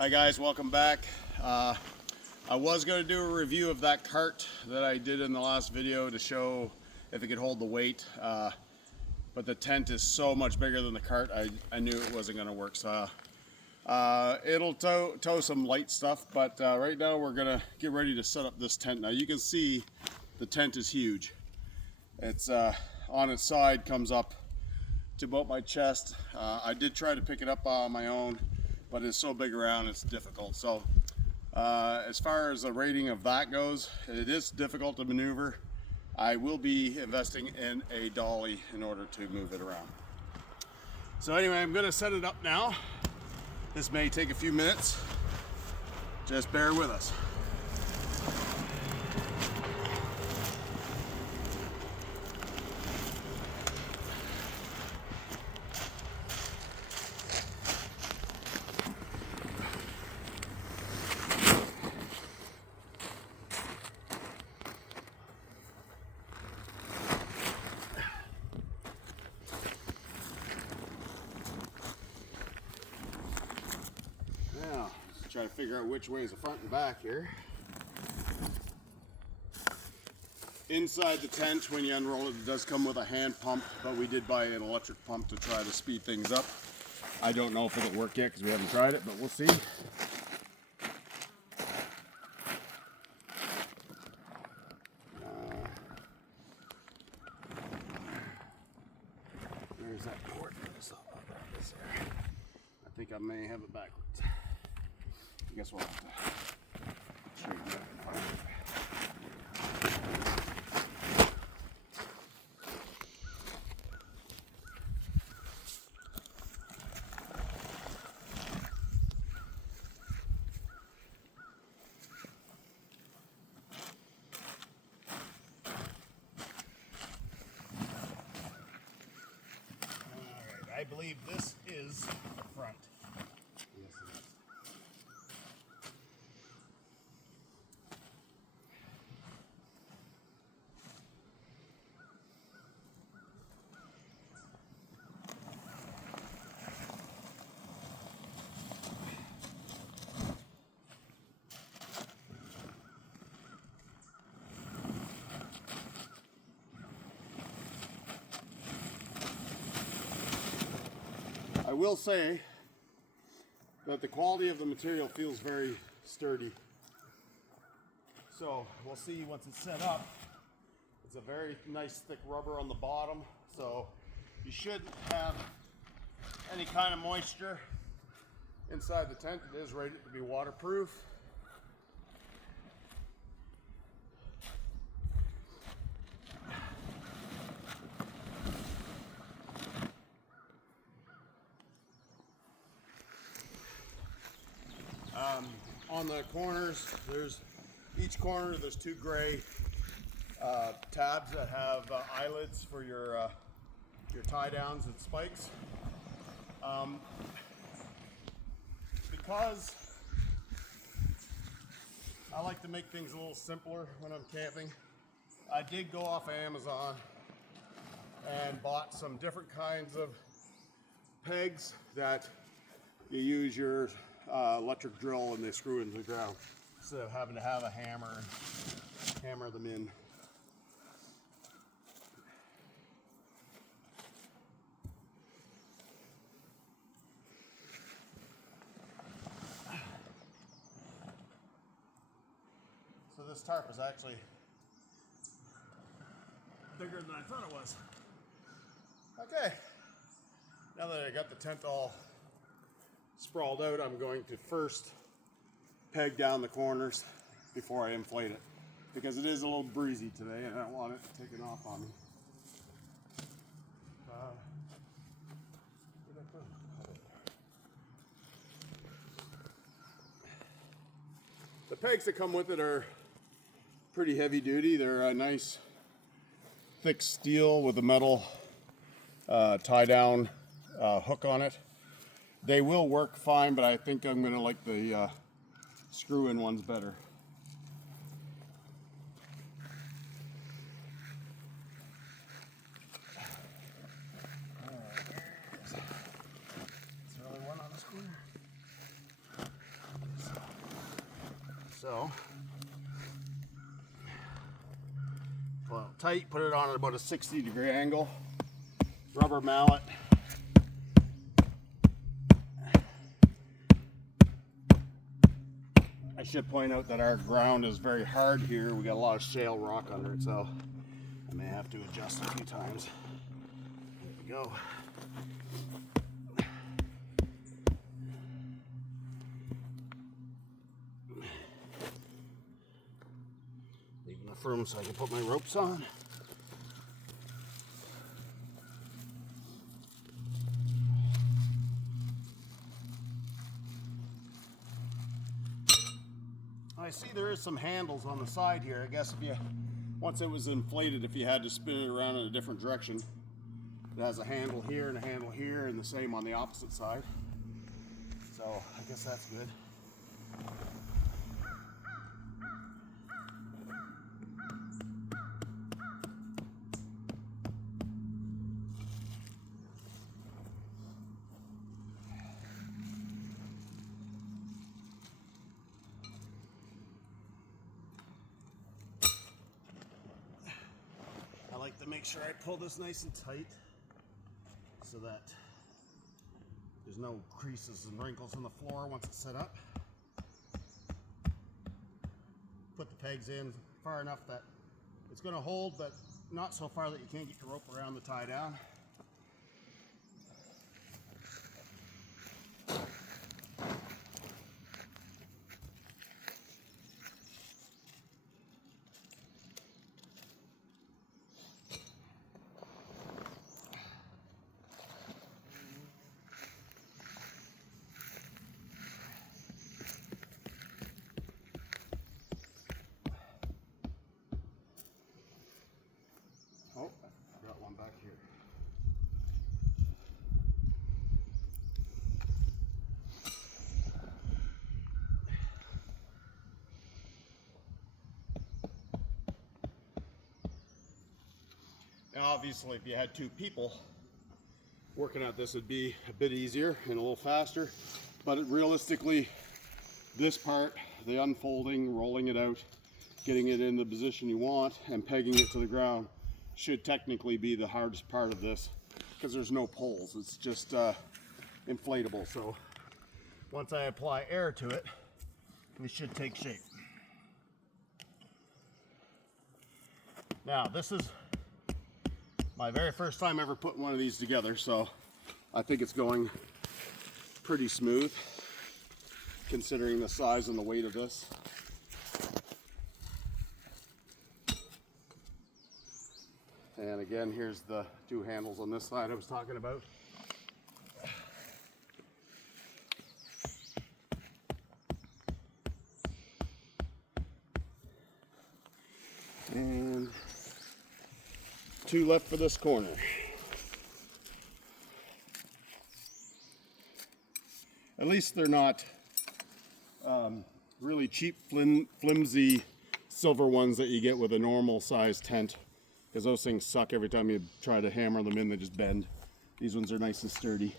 Hi guys, welcome back. I was going to do a review of that cart that I did in the last video to show if it could hold the weight, but the tent is so much bigger than the cart, I knew it wasn't going to work. So it'll tow some light stuff, but right now we're going to get ready to set up this tent. Now you can see the tent is huge. It's on its side, comes up to about my chest. I did try to pick it up on my own, but it's so big around it's difficult. So as far as the rating of that goes, it is difficult to maneuver. I will be investing in a dolly in order to move it around. So anyway, I'm going to set it up now. This may take a few minutes. Just bear with us. Now, let's try to figure out which way is the front and back here. Inside the tent, when you unroll it, it does come with a hand pump, but we did buy an electric pump to try to speed things up. I don't know if it'll work yet because we haven't tried it, but we'll see. There's that cord. I think I may have it backwards. I guess we'll have to straighten it out. I believe this is front. Yes, it is. I will say that the quality of the material feels very sturdy. So we'll see once it's set up. It's a very nice thick rubber on the bottom, so you shouldn't have any kind of moisture inside the tent. It is rated to be waterproof. On the corners, each corner there's two gray tabs that have eyelets for your tie downs and spikes. Because I like to make things a little simpler when I'm camping, I did go off Amazon and bought some different kinds of pegs that you use your electric drill and they screw into the ground instead of having to have a hammer and hammer them in. So this tarp is actually bigger than I thought it was. Okay, now that I got the tent all sprawled out, I'm going to first peg down the corners before I inflate it, because it is a little breezy today and I don't want it taken off on me. Where'd I put it? The pegs that come with it are pretty heavy duty. They're a nice thick steel with a metal tie down hook on it. They will work fine, but I think I'm going to like the screw-in ones better. Is there only one on the screw? So pull it tight, put it on at about a 60-degree angle, rubber mallet. I should point out that our ground is very hard here. We got a lot of shale rock under it, so I may have to adjust a few times. There we go. Leave enough room so I can put my ropes on. I see there is some handles on the side here. I guess if you, once it was inflated, if you had to spin it around in a different direction, it has a handle here and a handle here, and the same on the opposite side. So I guess that's good. I like to make sure I pull this nice and tight so that there's no creases and wrinkles in the floor once it's set up. Put the pegs in far enough that it's going to hold, but not so far that you can't get your rope around the tie down. Oh, I got one back here. Now obviously if you had two people working at this, it'd be a bit easier and a little faster, but realistically this part, the unfolding, rolling it out, getting it in the position you want and pegging it to the ground should technically be the hardest part of this, because there's no poles. It's just inflatable. So once I apply air to it, it should take shape. Now this is my very first time ever putting one of these together, so I think it's going pretty smooth considering the size and the weight of this. And again, here's the two handles on this side I was talking about. And two left for this corner. At least they're not really cheap, flimsy silver ones that you get with a normal size tent, because those things suck every time you try to hammer them in. They just bend. These ones are nice and sturdy.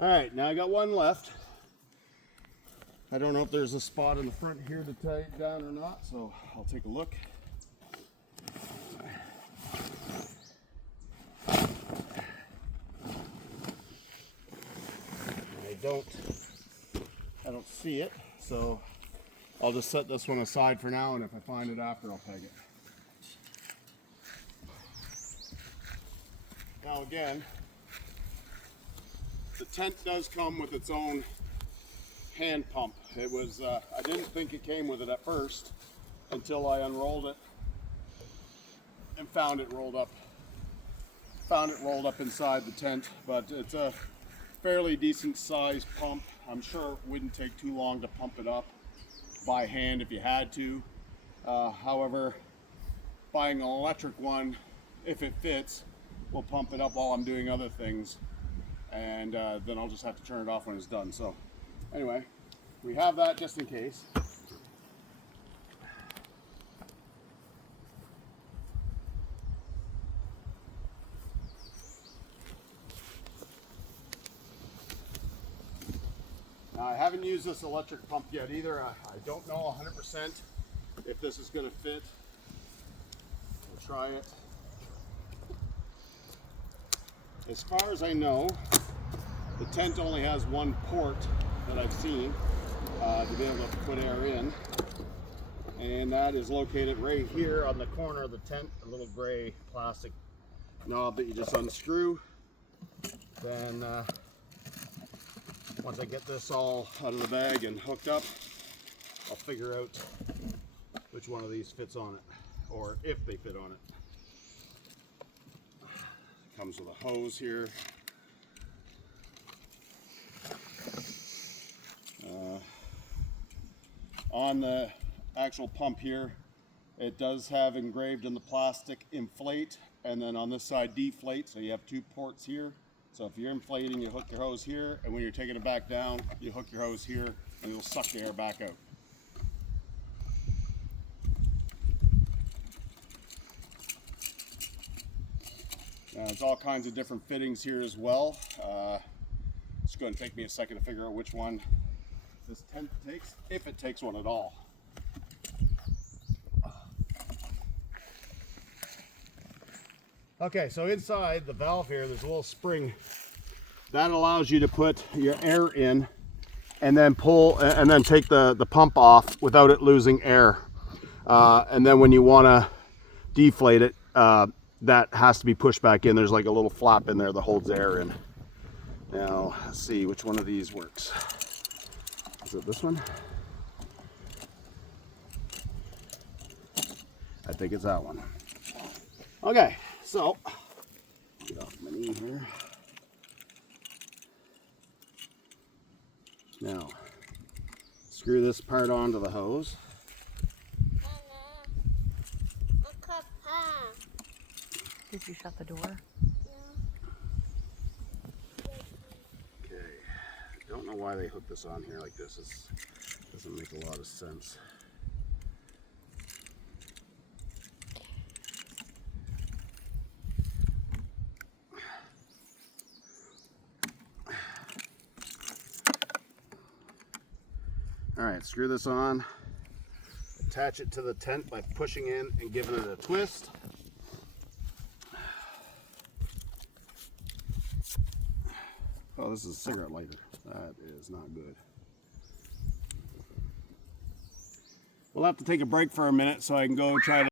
All right, now I got one left. I don't know if there's a spot in the front here to tie it down or not, so I'll take a look. I don't see it, so I'll just set this one aside for now, and if I find it after, I'll peg it. Now again, the tent does come with its own hand pump. It was, I didn't think it came with it at first until I unrolled it and found it rolled up inside the tent, but it's a fairly decent sized pump. I'm sure it wouldn't take too long to pump it up by hand if you had to. However, buying an electric one, if it fits, will pump it up while I'm doing other things, and then I'll just have to turn it off when it's done. So anyway, we have that just in case. Now, I haven't used this electric pump yet either. I don't know 100% if this is going to fit. We'll try it. As far as I know, the tent only has one port that I've seen to be able to put air in. And that is located right here on the corner of the tent, a little gray plastic knob that you just unscrew. Then once I get this all out of the bag and hooked up, I'll figure out which one of these fits on it, or if they fit on it. Comes with a hose here. On the actual pump here, it does have engraved in the plastic inflate, and then on this side deflate, so you have two ports here. So if you're inflating, you hook your hose here, and when you're taking it back down, you hook your hose here, and it'll suck the air back out. Now, there's all kinds of different fittings here as well. It's going to take me a second to figure out which one this tent takes, if it takes one at all. Okay, so inside the valve here, there's a little spring that allows you to put your air in and then pull and then take the pump off without it losing air. And then when you want to deflate it, that has to be pushed back in. There's like a little flap in there that holds air in. Now, let's see which one of these works. Is it this one? I think it's that one. Okay, so get off my knee here. Now, screw this part onto the hose. Did you shut the door? Okay, I don't know why they hooked this on here like this. It doesn't make a lot of sense. All right, screw this on. Attach it to the tent by pushing in and giving it a twist. Oh, this is a cigarette lighter. That is not good. We'll have to take a break for a minute so I can go try to